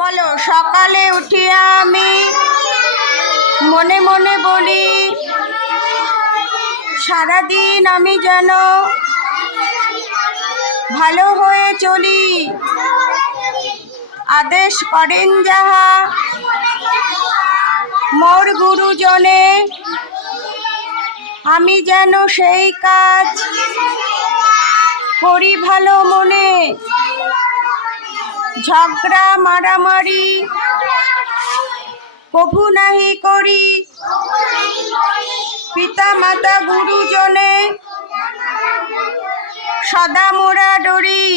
বলো। সকালে উঠিয়া আমি মনে মনে বলি, সারাদিন আমি যেন ভালো হয়ে চলি। আদেশ করেন যাহা মোর গুরুজনে, আমি যেন সেই কাজ করি ভালো মনে। ঝগড়া মারামারি কভু নাহি করি, পিতা মাতা গুরুজনে সদা মোরা ডরি।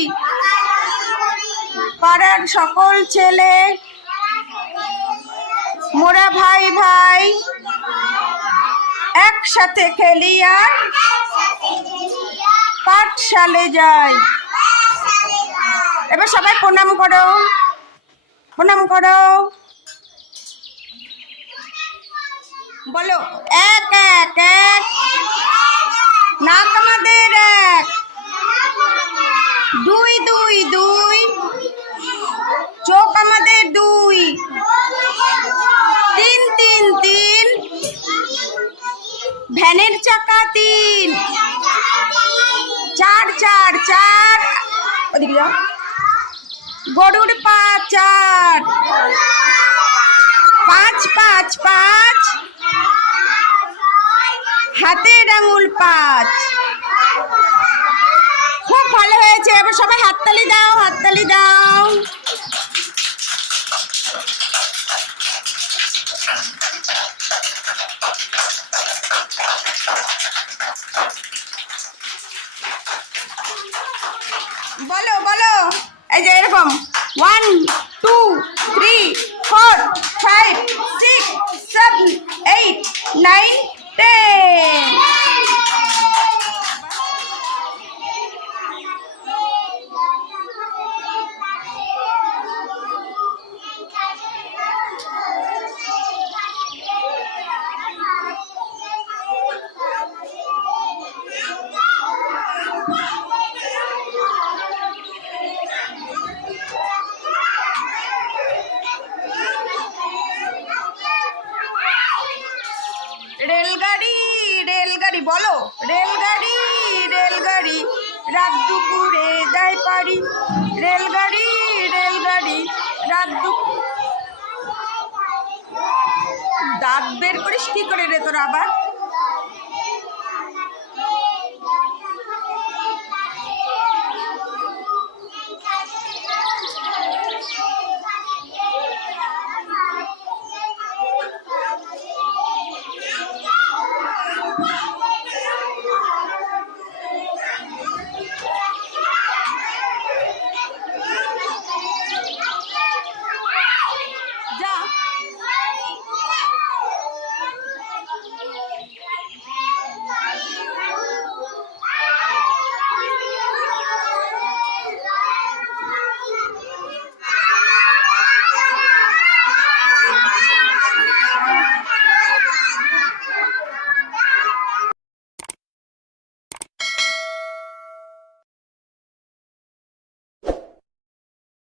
পাড়ার সকল ছেলে মোরা ভাই ভাই একসাথে খেলিয়া পাঠশালে যাই। এবার সবাই প্রণাম করো, প্রণাম করো। বলো, এক এক এক, নাক আমাদের এক, দুই দুই দুই, চোখ আমাদের দুই, তিন তিন তিন, ভ্যানের চাকা তিন, চার চার চার, ওদিকে যাও, গরুর পা চার, পাঁচ পাঁচ পাঁচ, হাতের আঙুল পাঁচ। খুব ভালো হয়েছে। এবার সবাই হাততালি দাও, হাততালি দাও। বলো বলো, এই যে এরকম 1 2 3 4 5 6 7 8 9 10। রেলগাড়ি রেলগাড়ি, বলো, রেলগাড়ি রেলগাড়ি, রাত দুপুরে যায় পারি। রেলগাড়ি রেলগাড়ি, রাত দুপুর। দাঁত বের করিস কি করে রে তোর আবার?